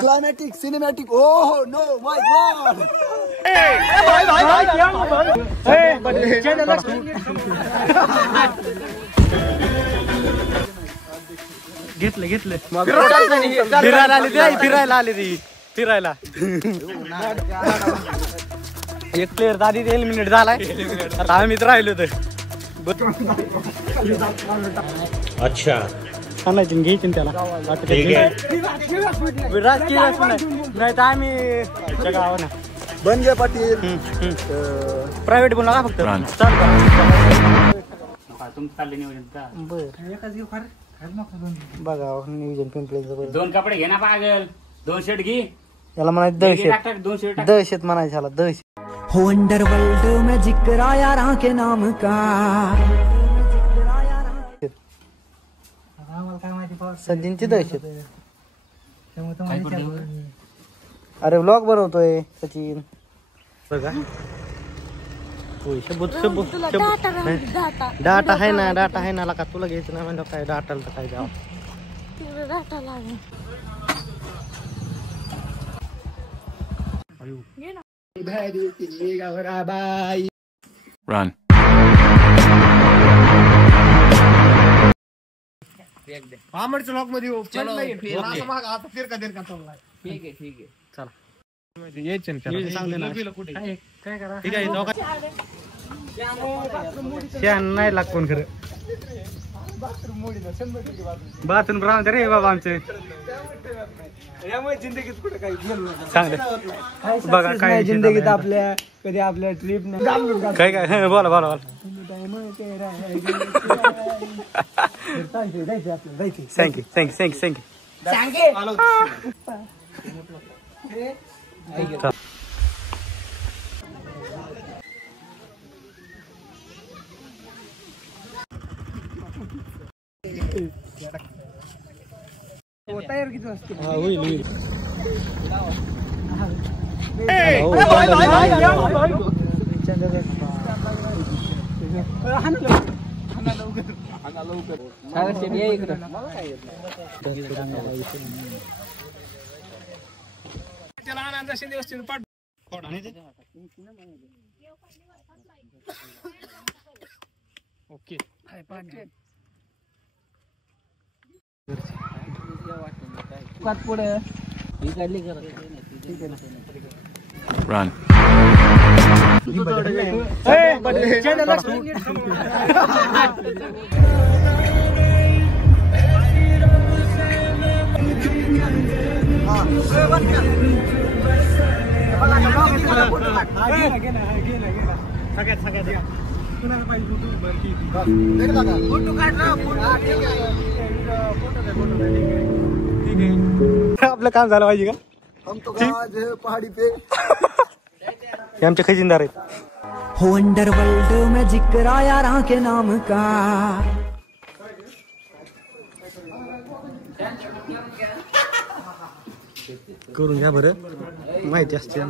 Climatic cinematic oh no माय God घेतलं फिरायला आली ती फिरायला एक प्लेअर आधी एलिमिनेट झालाय आता आम्हीच राहिलो तर अच्छा आणायची घ्यायची त्याला राजकीय नाही तर आम्ही गावाना बनगे पाटील प्रायव्हेट बोलला का फक्त चालू बघा नियोजन पिंपळेचं 2 कपडे घे ना पागल 2 शर्ट घे याला म्हणायचं दहशत दहशत म्हणायचं ह्याला दहशत हो अंडरवर्ल्ड में जिक्र आया राह के नाम का सचिनची दहशत अरे व्लॉग बनवतोय सचिन बघा डाटा आहे ना का तुला घ्यायचं ना म्हणजे काय डाटाला तर काय द्यावं Run. आमडच्या लॉक मध्ये चला नाही लाग कोण खरं बाथरूम राहून रे बाबा आमचे जिंदगीत कुठे काही चांगलं बघा काय जिंदगीत आपल्या कधी आपल्या ट्रिप काय काय बोला थँक्यू टायर किती असते होईल ओके Run. आपलं काम झालं पाहिजे का हम तो आज पहाड़ी पे हे आमचे खजिनदार आहेत हो अंडरवर्ल्ड में जिक्र आया राह के नाम का करून घ्या बरं माहिती असते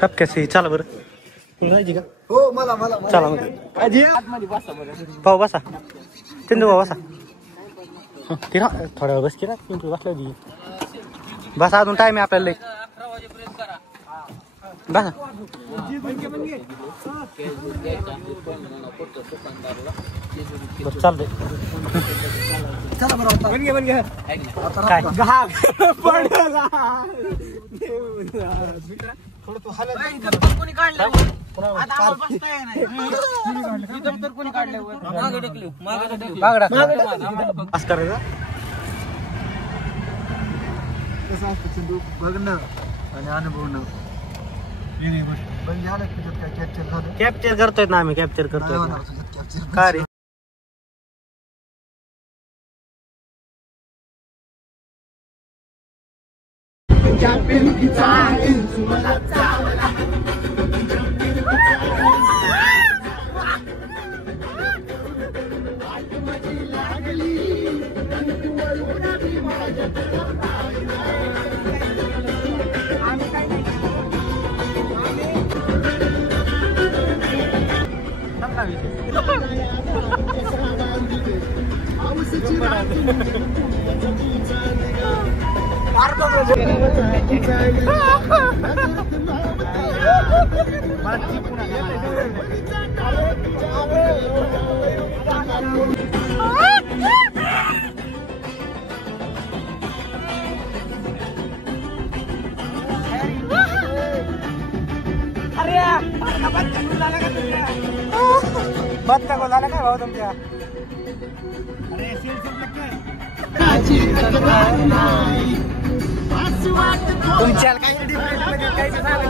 टपक्याच चला बरं राहायची का हो मला चला मग पाहू बसा चंदू भाऊ बसा किरा थोड्या वेळ बस की ना पिंपळी बसल्या होती बस अजून टाइम आहे आपल्याला बसा बस चालतंय काय बघणं आणि अनुभवणं कॅप्चर करतोय ना आम्ही कॅप्चर करतोय का रे बत्ता को झाला काय भाऊ तुमच्या तुमच्या काही डिफरंट काही सांगा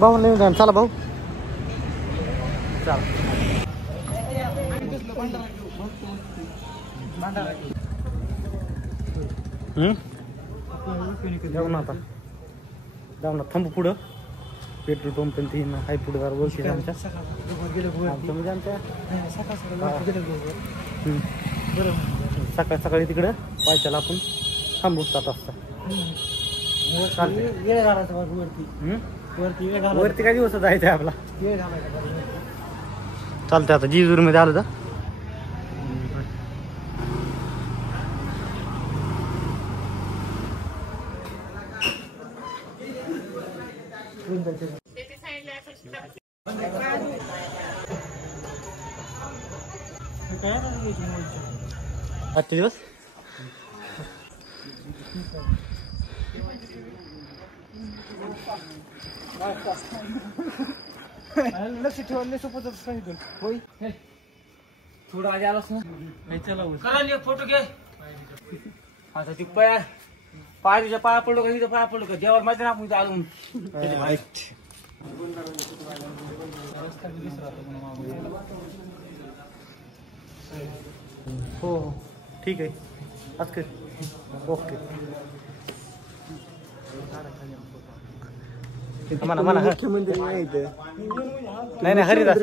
भाऊ नाही चला भाऊ चला जाऊ ना आता जाऊ ना थांबू पुढं पेट्रोल पंप पण तीन हाय पुढे जरा वर्षी आमच्या म्हणजे आमच्या सकाळी सकाळी तिकडं पायच्याला आपण थांबू 7 वाजता वरती काय दिवस जायचं आहे आपला चालतंय आता जीजूर मध्ये आलो तर आजचे दिवस लक्ष ठेवले सोपत होय थोडं आधी आलास ना चला करा फोटो घे आता ती पायरीच्या पाया पडलो का तिथं पाया पडलो का जेव्हा माहिती ना आपण आलो हो हो ठीक आहे आज कर ओके मुख्यमंत्री नाही हरिदास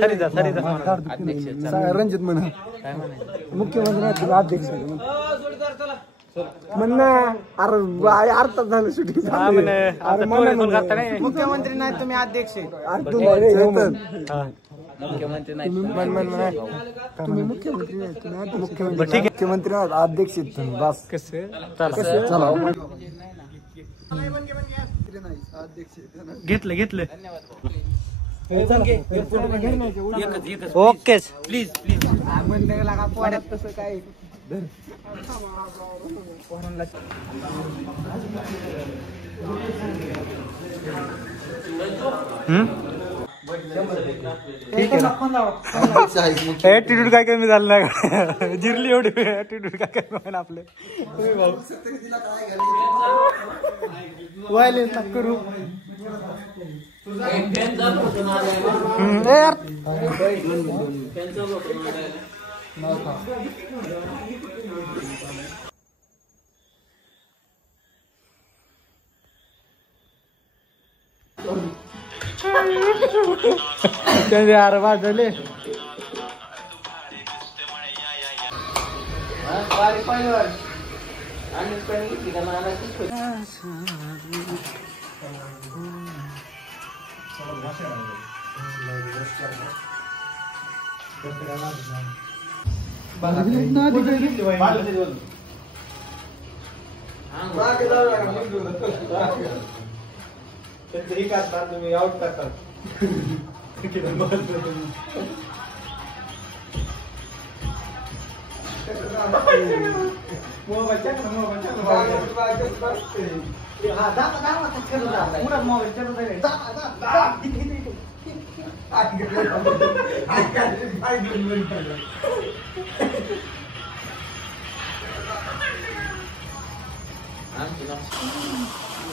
रणजित म्हणा मुख्यमंत्री अध्यक्ष म्हणणं अरे अर्थात झालं शूटिंग मुख्यमंत्री नाही तुम्ही अध्यक्ष मुख्यमंत्री नाही तुम्ही मुख्यमंत्री नाही मुख्यमंत्री अध्यक्ष बस कसं चला घेतलं ओके प्लीज म्हणलं तसं काय ऍटिट्यूड काय कमी झालं नाही जिरली एवढी ऍटिट्यूड काय कमी आपले वायलेन्स करू यार वाजले तुम्ही आउट करतात मोबाईल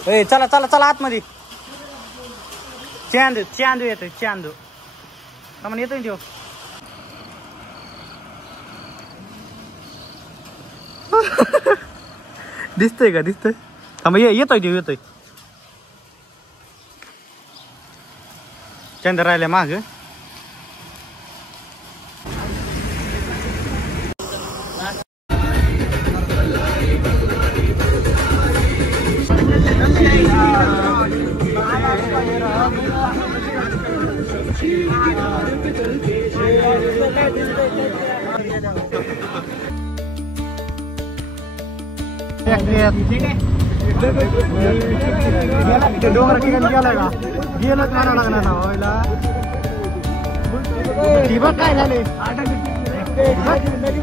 ए चला चला चला आतमध्ये. चांदू येतोय चांदू. का येतोय देव. दिसतोय का दिसतोय. थांबा येतोय देव येतोय. चंद्र राहिल्या माग. डोंगर ठिकाणी गेलाय का गेलंच मारावं लागणार ना व्हायला. ठिबक काय झाले नदी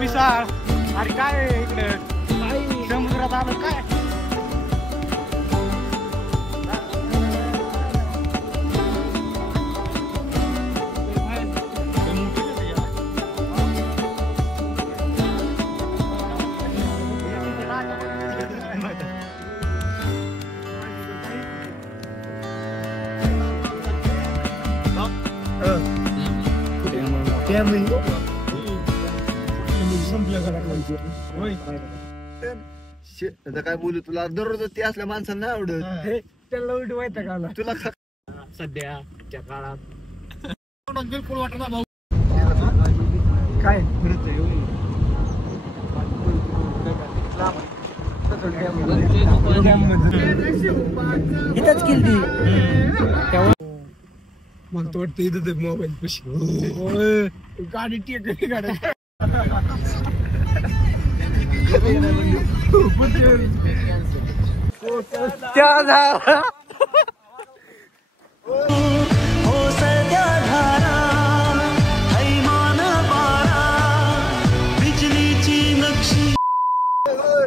विशाल. अरे काय इकडे समुद्रात आलं काय. आता काय बोलू तुला. दररोज ते असल्या माणसांना नाही आवडत. त्याला उलट व्हायचं का तुला सध्याच्या काळात बिलकुल वाटत ना भाऊ. काय इथंच केली मला तर वाटतं इथं मोबाईल पशी गाडी टेक गाडी.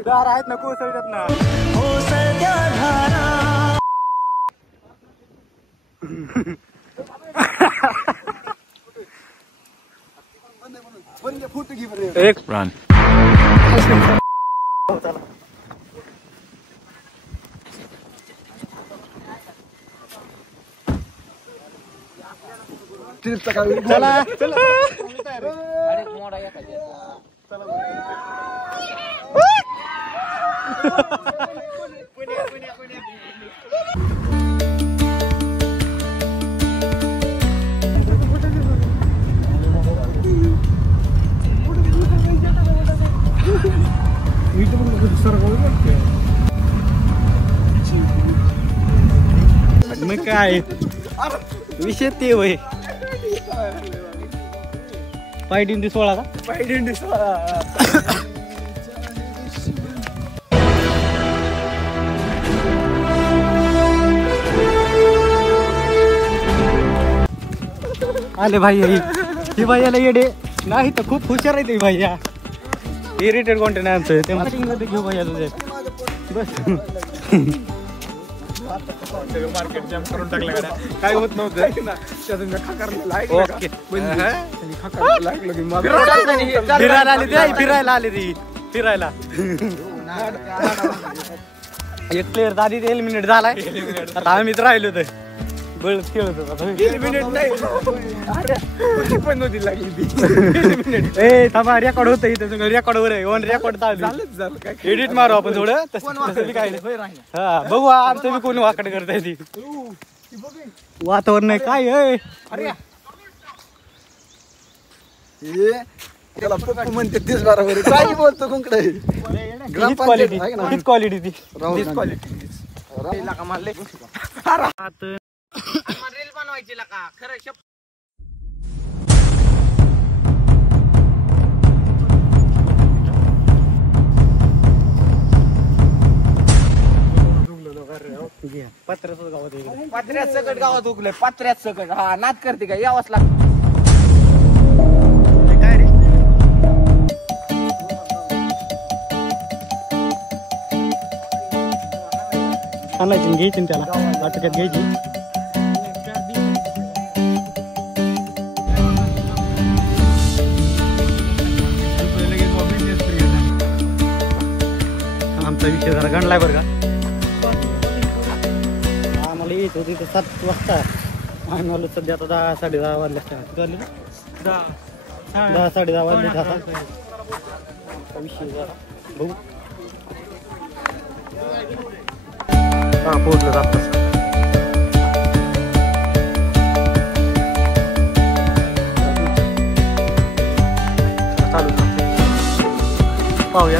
दार आहेत ना कोसळतात ना. एक Run. चला चला. मग काय विषय ते होय. पाय दिंडी 16 का पाय दिंडी 16. आले भाई. ही भाई येडे नाही तर खूप हुशार आहे ते भैया. इरिटेड कॉन्टेंट आहे आमचं. ते मार्केटिंग घेऊ भैया तुझे बस. मार्केट जॅम करून टाकलं गाड्या. काय होत नव्हतं ओके. फिरायला आली ते फिरायला आली ती फिरायला. एक प्लेअर आधी एलिमिनेट झालाय. आता आम्हीच राहिलो तर बळच खेळत होता. पण नव्हती लागली ती. ए थांबा रेकॉर्ड होतं इथं सगळं रेकॉर्ड वर आहे. ऑन रेकॉर्ड झालं काय एडिट मारू आपण थोडं तसं काय नाही. हा बघू आमचं बी कोणी वाकड करताय ती. वातावरण आहे काय आहे. त्याला पप्पू म्हणते तेच बरोबर. काही बोलतो कुंकडे. क्वालिटी हीच क्वालिटी ती. रील बनवायची का खरं. पत्र्याचं गावात आहे. पात्र्यात सकट गावात उकलंय, पात्र्यात सकट. हा नाद करते का, यावंच लागतं. हे काय रे आणायची घ्यायची ना त्याला वाटक्यात घ्यायची. आमचा विषय जरा गणलाय बरं का. आम्हाला येत होती तर 7 वाजता. आम्ही आलो सध्या आता 10 10:30 वाजले असते. 10 10:30 वाजले आता. विषय जरा बघू. हा पोहोचलो जातच. चालू पाहूया.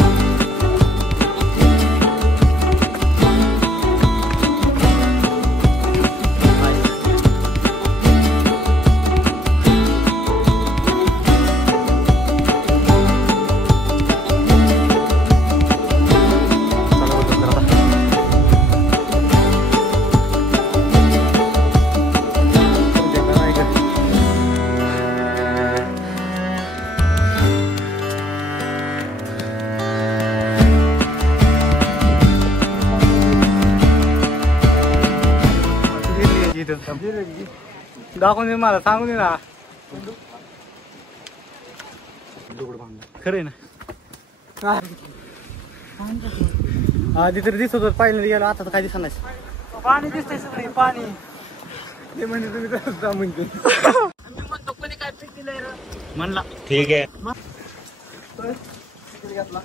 दाखवून दे मला, सांगू दे ना. खरं आहे ना. आधी तरी दिसत होत, पाहिलं गेलो आता तर काय दिसत नाही. पाणी दिसतंय सगळे, पाणी. ते म्हणजे तुम्ही तसंच म्हणते. मी म्हणतो कोणी काय पीक दिलंय रे? म्हणला ठीक है.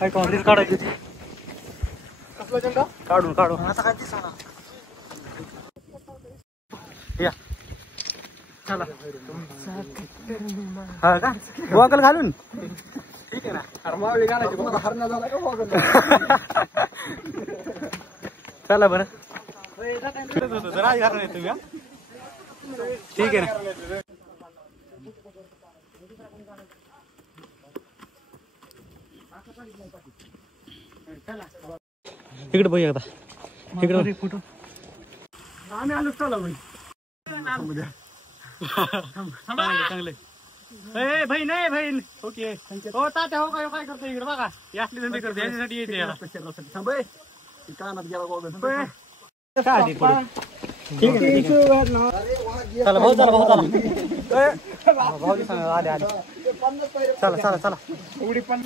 काय कॉन्ट्रीज काढायची होती. कसला झेंडा? काढून काढून आता काय दिसणार? या चला. हा का वॉकल घालून ठीक आहे ना. हरमावळी घालायची कोणाला हरणा झाला का वगैरे. चला बरं. राजकारण आहे तुम्ही. ठीक आहे ना. इकडे बघ एकदा. इकडे फोटो. आम्ही आलो चला भाई. चांगले ए बहीण आहे बहीण. ओके हो तात्या. हो काय करतो इकडे बघा. ही असली धंदे करते याच्यासाठी येते याला. कानात गेला गोगल. ठीक आहे चला भाऊ. चला भाऊ चला. भाऊजी सांगा आले आले. चला चला चला. उडी पण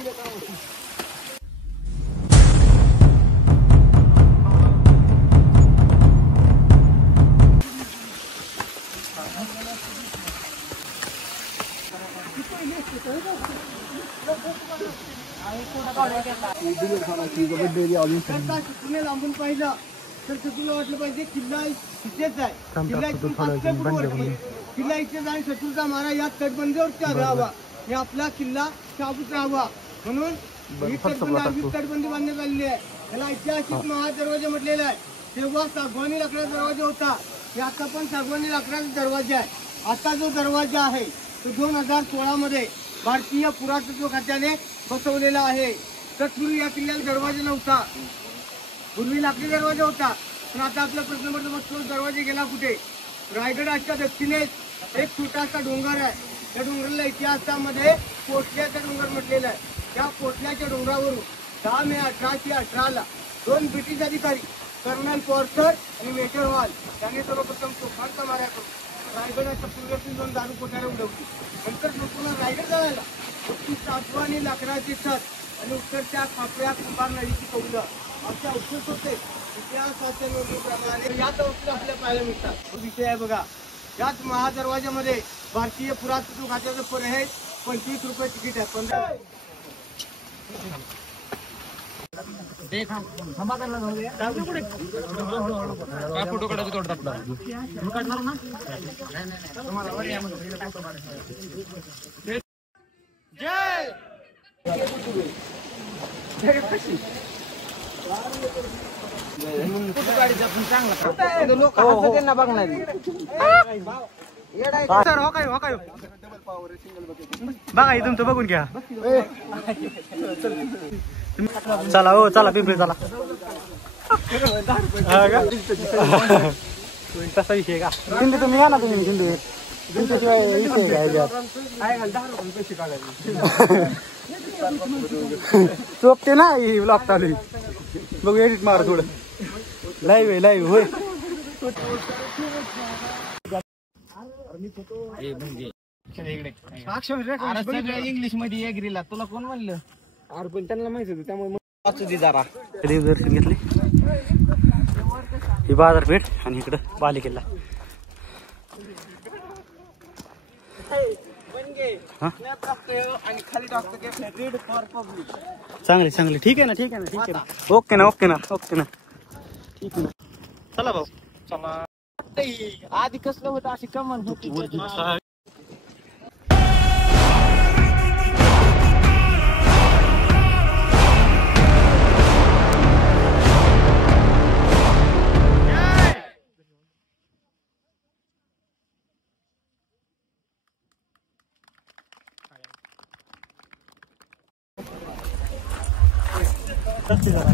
लांबून पाहिलं तर तुला वाटलं पाहिजे किल्ला इथेच आहे. किल्ला इथेच आहे. शत्रूचा मारा या तटबंदीवरती राहावा. हे आपला किल्ला शाबूत राहावा म्हणून ही तटबंदी बांधण्यात आलेली आहे. याला ऐतिहासिक महादरवाजा म्हटलेला आहे. तेव्हा सागवानी लाकडाचा दरवाजा होता. हे आता पण सागवानी लाकडाचा दरवाजा आहे. आता जो दरवाजा आहे तो 2016 मध्ये भारतीय पुरातत्व खात्याने बसवलेला आहे. तत्पूर्वी या किल्ल्याला दरवाजा नव्हता. पूर्वी लाकडी दरवाजा होता. पण आता आपला प्रश्न पडतो मग तो दरवाजा गेला कुठे. रायगडाच्या दक्षिणेत एक छोटासा डोंगर आहे. त्या डोंगराला इतिहासामध्ये पोटल्याचा डोंगर म्हटलेला आहे. त्या पोटल्याच्या डोंगरावरून 10 मे 1818 2 ब्रिटिश अधिकारी कर्नल पॉर्टर आणि मेजर हॉल यांनी सर्वप्रथम तोफांचा मारा करून रायगडाच्या पूर्वेकडून 2 दारू कोठारे उडवली. नंतर लोकांना रायगड जळायला सागवानी लाकडाची छत आणि उत्तरच्या खापऱ्या कुंभार नदीची कौलं असे अवशेष होते. इतिहासाच्या नोंदीप्रमाणे याच अवशेष आपल्याला पाहायला मिळतात. तो विषय आहे बघा. याच महादरवाजामध्ये भारतीय पुरातत्व खात्याचं पर आहे 25 रुपये तिकीट आहे. 15 फोटो काढायचे तोडतात. लोक त्यांना बघणार. सर हो काय हो काय बघा इथून तर बघून घ्या. चला हो चला पिंपरी चला. हा का? तसा विषय का हिंदी तुम्ही या ना तुम्ही हिंदी हिंदीशिवाय विषय काय पैसे काढायचे चोपते ना ही ब्लॉग चालू आहे. बघू एडिट मार थोडं लाईव्ह आहे लाईव्ह होय. इंग्लिश मध्ये एग्रीला तुला कोण म्हणलं? अरे पण त्यांना माहित होतं त्यामुळे वाचू दे जरा. देवदर्शन घेतले ही बाजारपेठ आणि इकडं बालेकिल्ला. आणि खाली टाकतो रेड फॉर पब्लिक. चांगले चांगले ठीक आहे ना ठीक आहे ना ठीक आहे ना ओके ना ओके ना ओके ना ठीक आहे ना. चला भाऊ चला आधी कसलं होतं अशी कमान होती.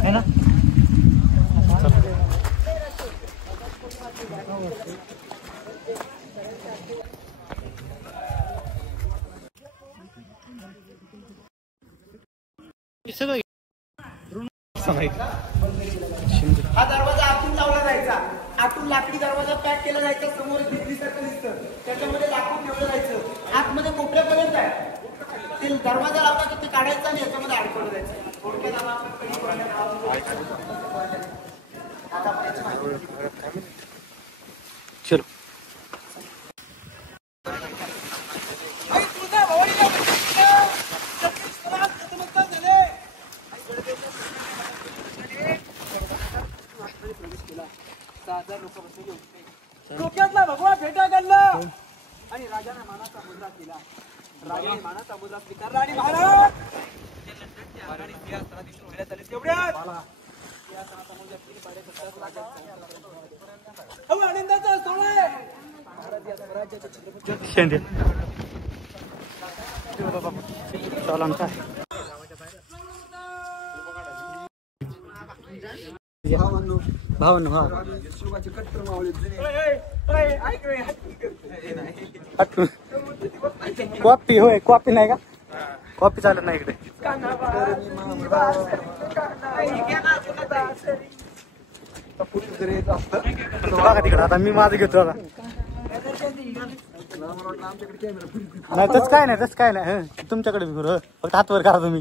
है ना सगळं हा दरवाजा आतून लावला जायचा. आतून लाकडी दरवाजा पॅक केला जायचा. समोर दिसतं त्याच्यामध्ये लाकूड ठेवलं जायचं. आतमध्ये कोपऱ्यापर्यंत आहे ते दरवाजा लावला की ते काढायचा आणि याच्यामध्ये अडकवलं जायचं. चलो डोक्यातला भगवा फेटा काढला आणि राजाने मानाचा मुद्रा केला. राजाने मानाचा मुद्रा स्वीकारला आणि महाराज आनंदाचा सोहळा आहे. शेंदे चालांचा भावनो हा कॉपी होय कॉपी नाही का कॉपी चालत नाही इकडे. बघा तिकडे आता मी माझं घेतो आता नाही तस काय नाही तस काय नाही तुमच्याकडे बी फक्त हातवर करा तुम्ही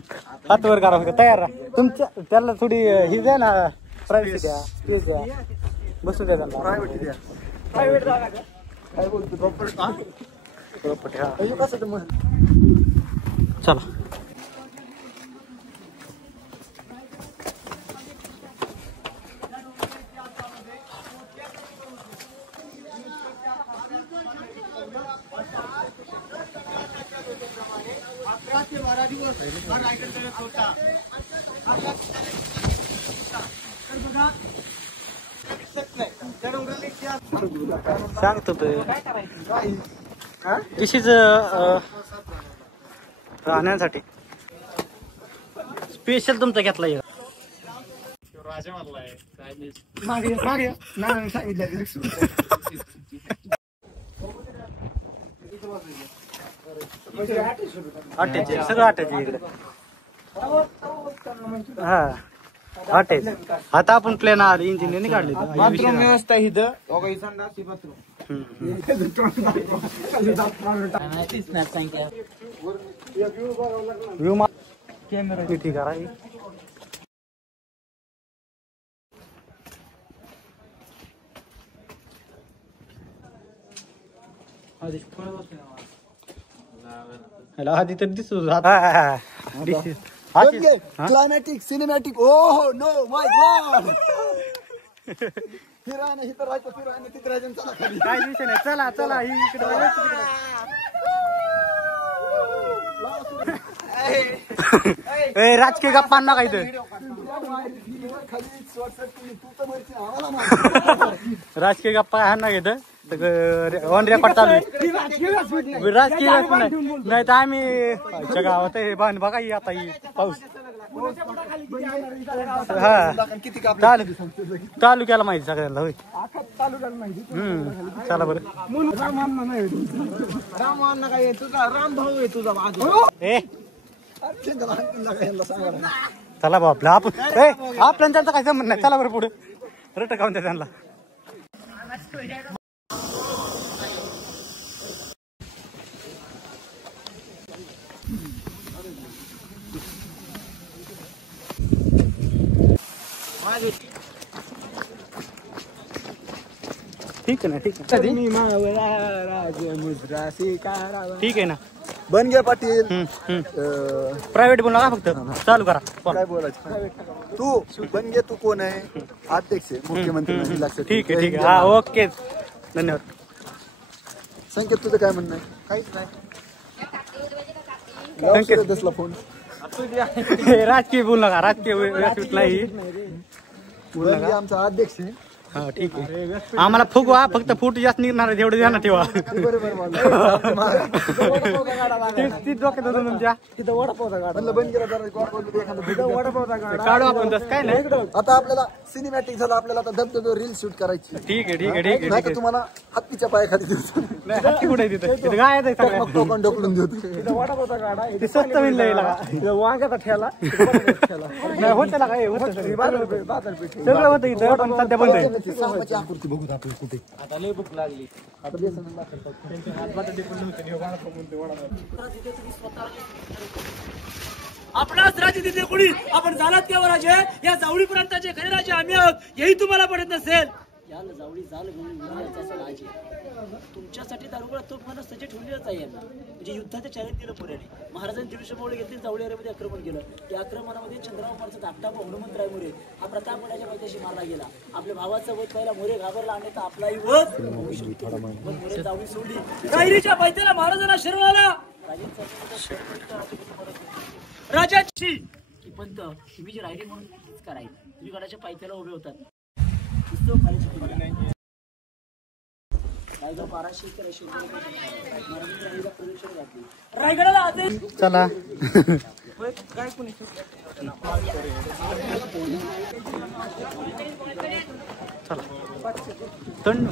हातवर करा फक्त तयार राहा तुमच्या त्याला थोडी ही द्या ना प्रायव्हेट द्या स्पेस द्या बसू द्या त्यांना प्रायव्हेट जागा काय बोलतो प्रॉपर्टी हा चला सांगतो दिस इज राहण्यासाठी स्पेशल तुमचा घेतला मागे मागे नाही सांगितलं अटॅच सगळं अटॅच इकडे हा अटॅच आता आपण प्लेन आले इंजिनियरने काढले बाथरूम व्यवस्था इथं बाथरूम कॅमेरा ठीक आहे आधी तर दिसतो क्लायमॅटिक सिनेमॅटिक ओ नो माय गॉड फिरायला इथं राहायचं फिरायला तिथं राहायचं चला खाली काय विषय नाही चला चला ही इकडे राजकीय गप्पा नका इथं राजकीय गप्पा हा ना घेत ऑन रेकॉर्ड चालू आहे राजकीय नाही तर आम्ही गावात हे बांध बघा ही आता ही पाऊस किती कापले तालुक्याला माहिती सगळ्यांना होय. तालुक्याला माहिती. चला बरं. रामांना काय तुझा राम भाऊ आहे तुझा ए चला भाऊ आपलं आपण आपल्या त्यांचा काय संबंध नाही. चला बरं पुढे रट खाऊन द्या त्यांना. ठीक आहे ना ठीक आहे ठीक आहे ना. बनगे पाटील प्रायव्हेट बोलू नका फक्त चालू करा. काय बोलायचं तू बनगे तू कोण आहे अध्यक्ष मुख्यमंत्री लक्षात ठीक आहे ठीक आहे हा ओके धन्यवाद. संकेत तुझं काय म्हणणं आहे काहीच नाही संकेत दसला फोन राजकीय बोलू नका राजकीय व्यवस्थित नाही. बनगे आमचा अध्यक्ष आहे. हा ठीक आहे आम्हाला फुगवा फक्त फोटो जास्त निघणार आहे तेवढं ध्यानात ठेवा. तीच डोक्यात होतं तुमच्या तिथं वडापावचा गाडा म्हणलं बंद केला जरा वडापावचा गाडा काढू आपण तसं काय नाही. आता आपल्याला सिनेमॅटिक झालं आपल्याला आता धबधबे रील शूट करायची ठीक आहे ठीक आहे ठीक आहे नाही तर तुम्हाला हत्तीच्या पायाखाली देऊ नाही हत्ती कुठे तिथं तिथं काय आहे सगळ्या टोकन ढोकलून देऊ वडापावचा गाडा ते स्वस्त मिळलं वांग्याचा ठेला नाही होतं ना काय होतं सगळं होतं इथं पण सध्या बंद आहे. सामाची आकृती बघू आपण कुठे आता लय भूक लागली. आता आपणाच राजे तिथे कोणी आपण झालात केव्हा राजे या जावळी प्रांताचे खरे राजे आम्ही आहोत हेही तुम्हाला पडत नसेल. याला जावळी जाल म्हणून राजे तुमच्यासाठी दारुगोळा तोफखाना सज्ज ठेवलेलाच आहे यांना म्हणजे युद्धाचे चॅलेंज दिलं पुण्याने. महाराजांनी दिवसामुळे घेतली जावळी अरेमध्ये आक्रमण केलं. या आक्रमणामध्ये चंद्रावरचा धाकटा हनुमंतराय मोरे हा प्रतापगडाच्या पायथ्याशी मारला गेला. आपल्या भावाचा वध पहिला मोरे घाबरला आणि आपलाही वध मोरे जावळी सोडली. कायरीच्या पायथ्याला महाराजांना शरण आला. राजाची की पंत तुम्ही जी रायडी म्हणून करायची तुम्ही गडाच्या पायथ्याला उभे होतात. रायगडाला आदेश चला काय कोणी थंड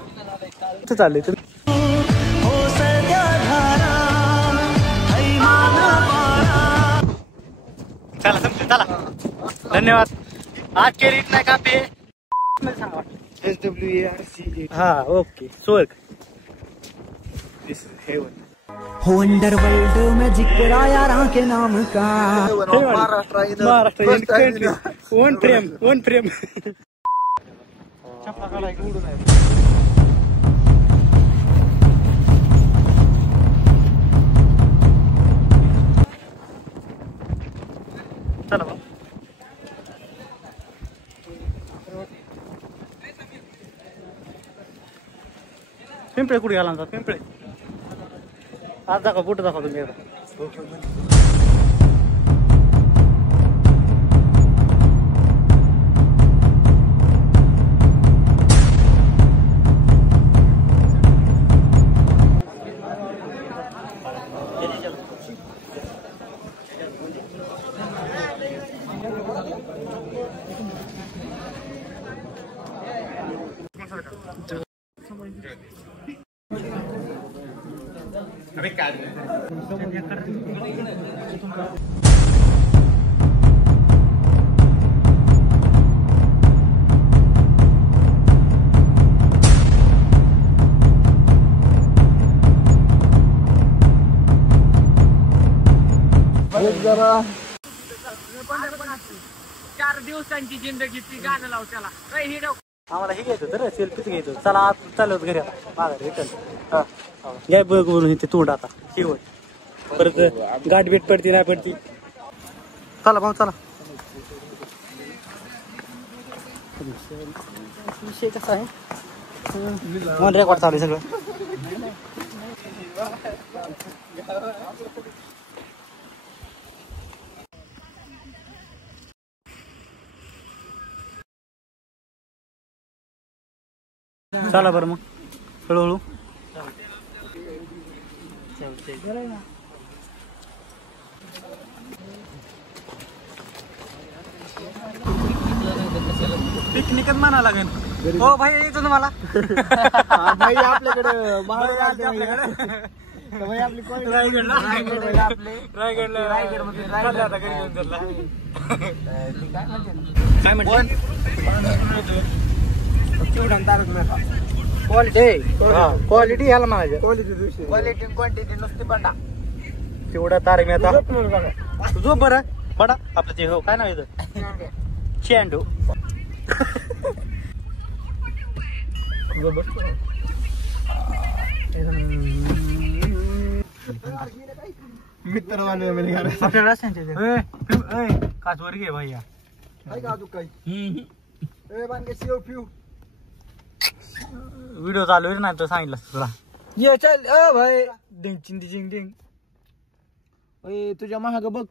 चालले तुम्ही चला समजून चला धन्यवाद. आज के रीत नाही का पे SWARC हा ओके स्वर्ग दिस हेवन वंडरवर्ल्ड में जिक्र आया राह के नाम का. महाराष्ट्र वन फ्रेम चला बा. पिंपळे कुठे गेला पिंपळे आज दाखवा कुठं दाखवा तुम्ही एकदा. जरा 4 दिवसांची जिंदगीची गाणं लाव त्याला आम्हाला हे घ्यायचं तर सेल्फीच घ्यायचं. चला आज चालत घरी आता माघारी रिटर्न घ्या बघ बोलून इथे तोंड आता शेवट परत गाठ भेट पडती नाही पडती. चला भाऊ चला. विषय कसा आहे मन रेकॉर्ड चालू आहे सगळं. चला बरं मग हळूहळू पिकनिकच म्हणा लागेल. हो भाई येतो ना मला. भाई आपल्याकडे भाई आपली रायगडला काय म्हणते क्वालिटी ह्याला म्हणायचं. क्वालिटी क्वांटिटी नुसती बंडा. तेवढा तारक मेहता जो बरं बडा आपलं ते हो काय नाव येतं चेंडू. मित्र वाले काचवर घे भैया. व्हिडिओ चालू आहे नाही तर सांगितलं तुला. ये चल भाई डिंग चिंग डिंग डिंग. तुझ्या महाग बघ